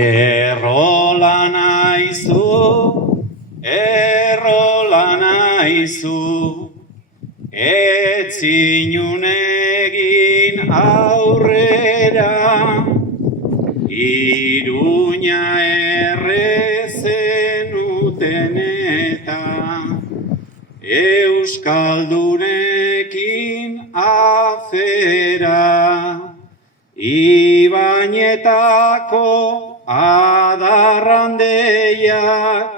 Errola naizu, ez zinun egin aurrera, Iruña errezenuten eta Euskaldunekin afera, Ibañetako adarrandeiak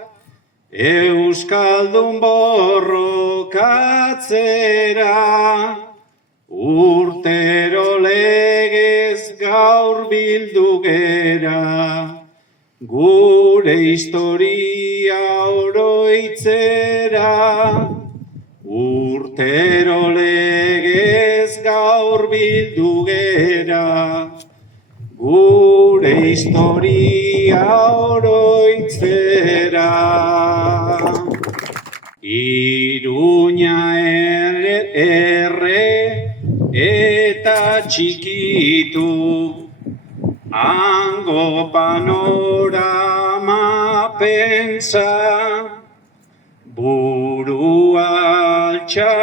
Euskaldun borrokatzera, urtero legez gaur bildu gera, gure historia oroitzera. Urtero legez gaur bildu gera, gure historia oroitzera. Iruña erre eta txikitu, hango panorama pentsa, burua altxa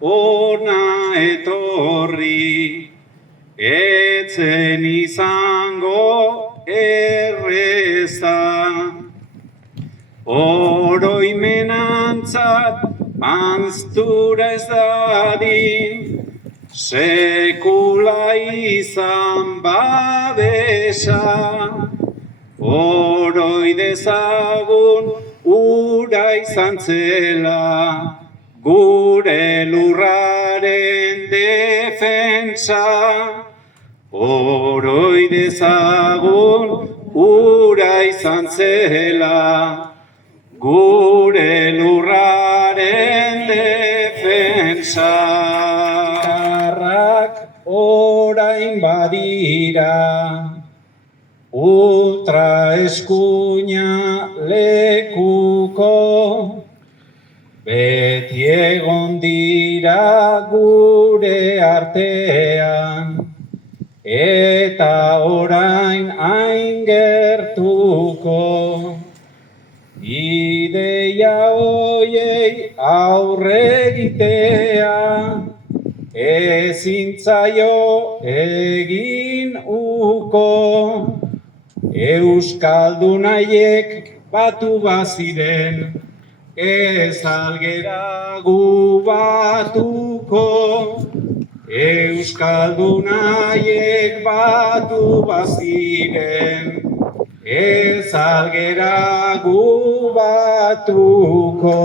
ona etorri, etzen izango erreza. Oroimenantzat manztura ez dadin, sekula izan babesa. Oroi dezagun ura izan zela, gure lurraren defensa. Oroi dezagun ura izan zela, gure lurraren defensa. Karrak orain badira, ultra eskuina lekuko, beti egon dira gure artean, eta orain hain gertuko. Ideia hoiei aurre egitea, ezin zaio egin uko. Euskaldun haiek batu baziren, ez algera gu batuko. Euskaldun haiek batu baziren, ez algera gu batuko.